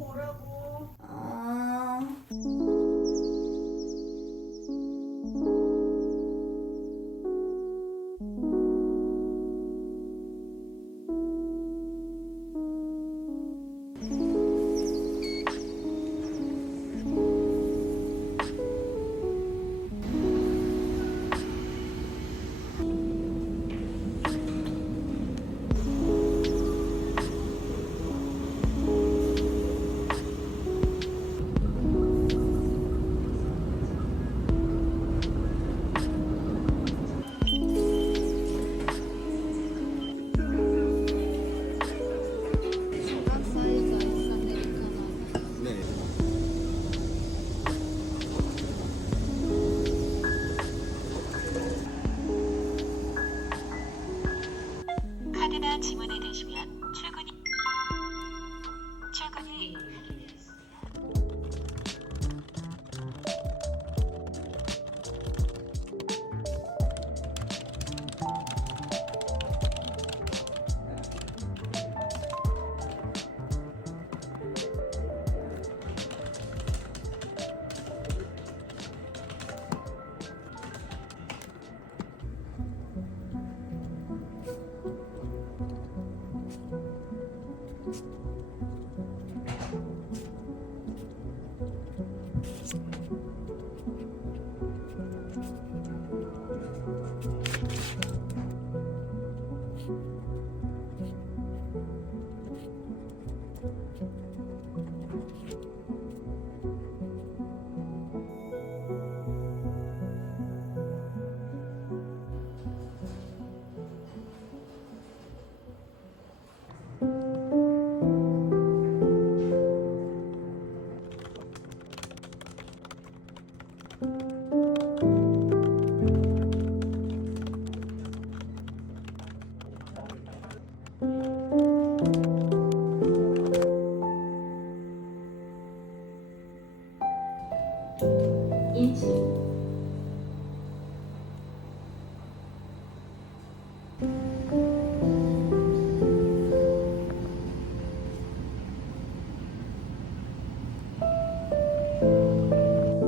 오라고. 아. 저런 사이즈 아이스 아메리카노. 네. 카드나 지문에 대시면 출근이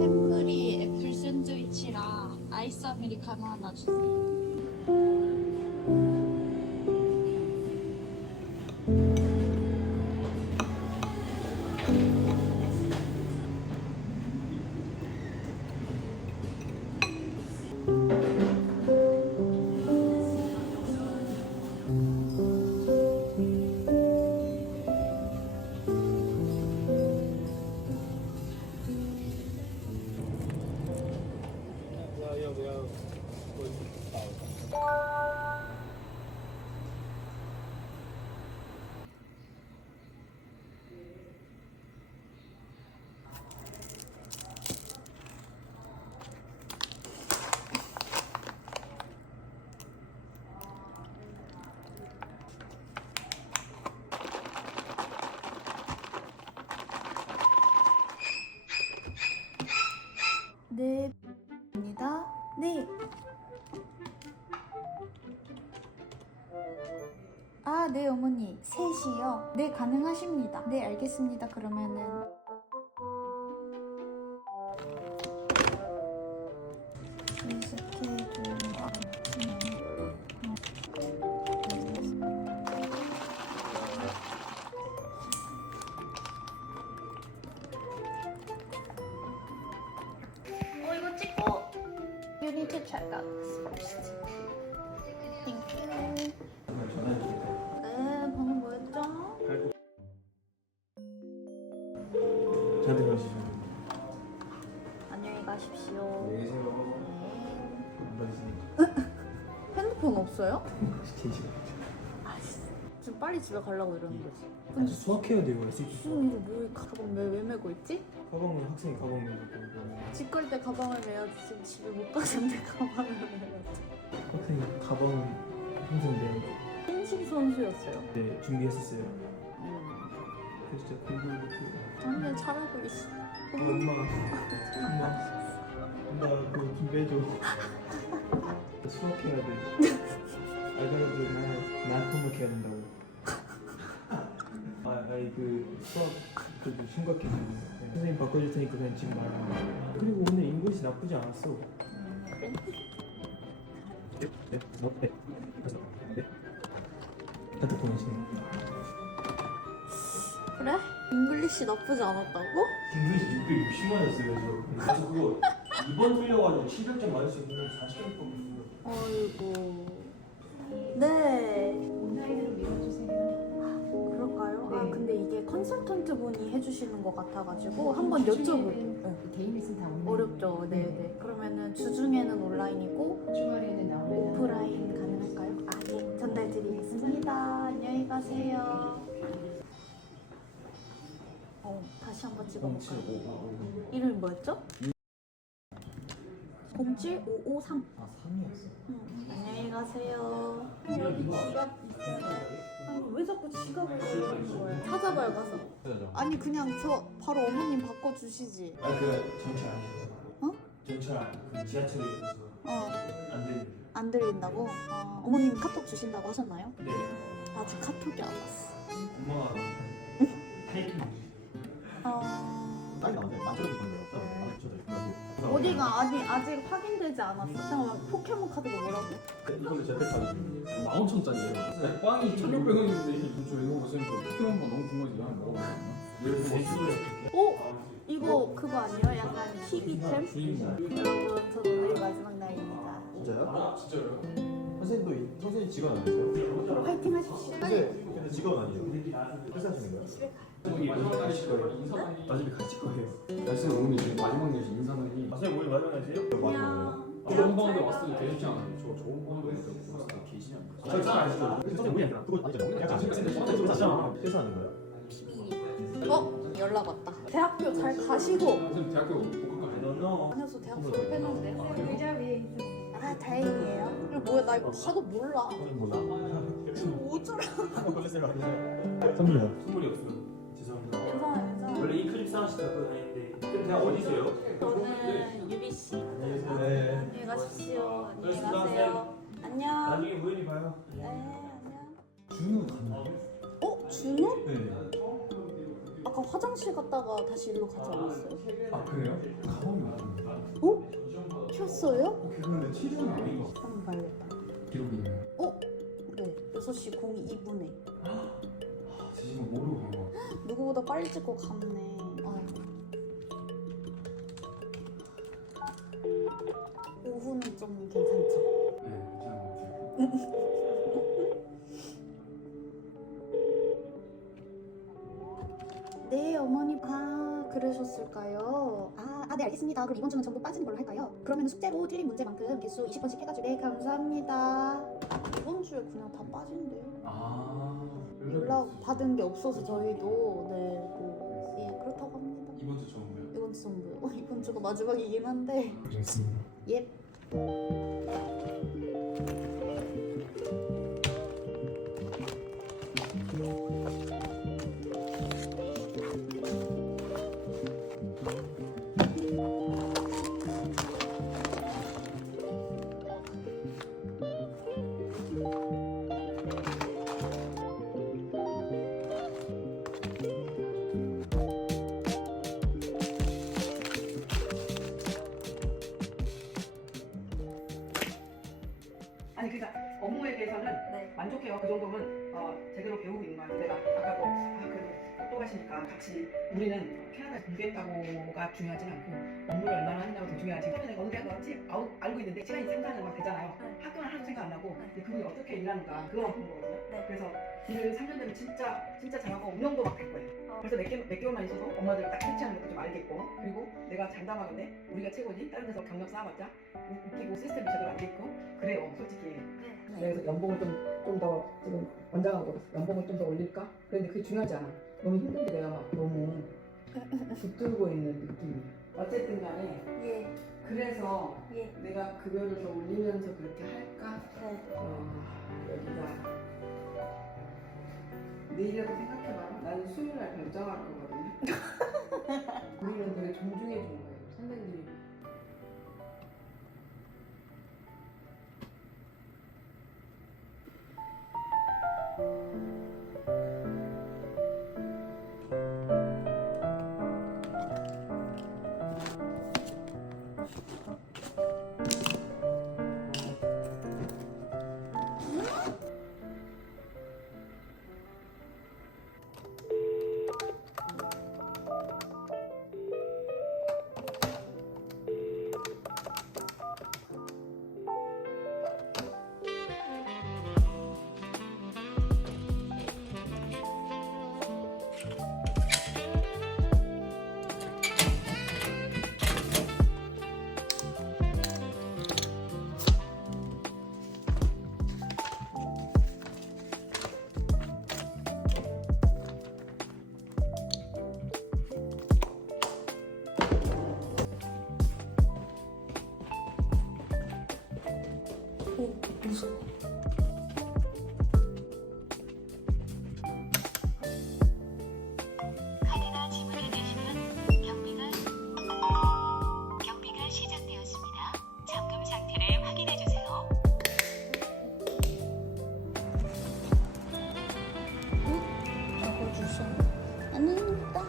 햄브리 애플 샌드위치랑 아이스 아메리카노 하나 주세요. 네. 입니다. 네. 아, 네, 어머니. 3시요? 네, 가능하십니다. 네, 알겠습니다. 그러면은. 이 스케줄. 이거 찍고. You need to check out this first. Thank you. 네, 번호 뭐였죠? 저한테 가시죠. 안녕히 가십시오. 안녕히 계세요. 네. 안 받으시니까. 핸드폰 없어요? 제 시간. 아씨, 지금 빨리 집에 가려고 이러는 거지. 근데 수학해야 돼요. SAT 수학. 무슨 일이 뭐 가방 왜 메고 있지? 가방은 학생이 가방 메고 있고 집 갈 때 가방을 메야지. 지금 집에 못 가는데 가방을 메야지. 학생이 가방은 항상 메고 펜싱 선수였어요. 네 준비했었어요. 그래서 제가 공부를 못해요. 아니야, 잘하고 있어. 엄마 나 그거 좀 빼줘. 수학해야 돼. 알가리즘을 나한테 해야 된다고. I 아니 그 수학 그게 심각해서 네. 선생님 바꿔줄 테니까 그냥 지금 말하는 거야. 그리고 오늘 인гл리시 나쁘지 않았어. 네. 카톡 보내시네. 그래? 잉글리시 나쁘지 않았다고? 인글리시 660만이었어요. 그래서 그거 2번 틀려가지고 700점 맞을 수 있는 40점 뽑았어요. 아이고. 네. 그럴까요? 아 근데 이게 컨설턴트 분이 해주시는 것 같아가지고 한번 여쭤볼게요. 네. 개인레슨 다 온라인. 어렵죠. 네네. 그러면은 주중에는 온라인이고 주말에는 나오면 오프라인 가능할까요? 아 네. 전달드리겠습니다. 안녕히 가세요. 다시 한번 찍어볼까요? 이름이 뭐였죠? 07553. 아 3이었어. 안녕히 가세요. 아니, 왜 자꾸 지갑을 걸는 거예요? 찾아봐요 가서. 아니 그냥 저 바로 어머님 바꿔주시지. 아니 그 전철 아니셔서. 어? 전철 그 지하철에 있어서 안 되는. 안 들린다고? 어머님 카톡 주신다고 하셨나요? 네. 아직 카톡이 안 왔어. 엄마가 타이핑. 빨리 나오세요. 만들어 주는 거 어디가 아직 확인되지 않았어. 잠깐만 포켓몬 카드가 뭐라고? 이걸로 제가 택하거든요. 15,000원짜리예요. 빵이 1,600원인데 저 이거 무슨 포켓몬가 너무 궁금해서 그냥 먹어봤거든요. 이거 그거 아니에요? 약간 희귀템? 주인공. 여러분 저도 내일 마지막 날입니다. 진짜요? 아 진짜요? 선생님 직원 아니세요? 화이팅 하십시오. 근데 직원 아니에요? 회사하시는 거예요? 마지막 날이실 거예요. 인사날이. 나중에 같이 거예요. 날씨는 오늘 지금 마지막 날씨 인사날이. 선생님 오늘 마지막 날이세요? 맞아요. 좋은 가운데 왔을 때 계시지 않아요? 저 좋은 가운데 왔을 때 계시지 않아요? 저잘 아시죠? 선생님 우리 아니라 그거 아니잖아요. 약간 회사하는 거예요? 연락 왔다. 대학교 잘 가시고. 선생님 대학교 복학하셨나요? 아니어서 대학 졸업했는데. 의자 위에 있는. 아 다행이에요. 이거 뭐야 나 이거 봐도 몰라. 몰라. 어쩌라. 선물이요. 선물이 없어요. 죄송합니다. 괜찮아요. 원래 이 클립 하나씩 갖고 다니는데 대학 어디세요? 저는 유비 씨. 네. 안녕히 가십시오. 안녕히 수고하세요. 가세요. 안녕. 나중에 우연히 봐요. 네 안녕. 준우 갔나요? 준호? 네. 아까 화장실 갔다가 다시 일로 가지 않았어요? 아 그래요? 가방이 없는데. 켰어요? 근데 치료는 아닌 것 같아요. 한번 봐야겠다. 기록이 있나요? 네 6시 02분에 제 지금 모르고 간 거. 누구보다 빨리 찍고 갔네. 오후는 좀 괜찮죠? 네, 괜찮은 것 같아요. 네 어머니 그러셨을까요? 네 알겠습니다. 그럼 이번 주는 전부 빠지는 걸로 할까요? 그러면 숙제로 틀린 문제만큼 개수 20번씩 해가지고 네 감사합니다. 이번 주에 그냥 다 빠진대요. 연락 받은 게 없어서 저희도 그렇다고 합니다. 이번 주 전부요. 이번 주 전부요. 이번 주가 마지막이긴 한데 그렇습니다. 예. 아니 그러니까 업무에 대해서는 만족해요. 그 정도면 제대로 배우고 있는 것 같아요. 내가 아까도 그래도 또 가시니까 같이 우리는 캐나다에 공부했다고가 중요하진 않고 업무를 얼마나 하느냐가 더 중요하지. 처음에 내가 어느 대학 나왔지 알고 있는데 시간이 상상이 막 되잖아요. 학교는 하나도 생각 안 나고 근데 그분이 어떻게 일하는가 그거만 보는 거거든요. 그래서 일을 3년 되면 진짜 잘하고 운영도 막 될 거예요. 그래서 몇 개월만 있어도 엄마들 딱 캐치하는 것도 좀 알겠고 그리고 내가 장담하건데 우리가 최고지 다른 데서 경력 쌓아봤자 웃기고 시스템도 제대로 알겠고 그래요 솔직히. 그래서 연봉을 좀 더 지금 원장하고 연봉을 좀 더 올릴까? 그런데 그게 중요하지 않아. 너무 힘든데 내가 막 너무 붙들고 있는 느낌이. 어쨌든 간에 그래서 내가 급여를 더 올리면서 그렇게 할까? 여기가 내일이라도 생각해봐. 나는 수요일날 결정할 거거든요. 우리는 되게 존중해 주는 거예요. 선생님이. 무서워. 카드가 지문이 되시면 경비가 시작되었습니다. 잠금 상태를 확인해 주세요. 저거 주소. 아닙니다.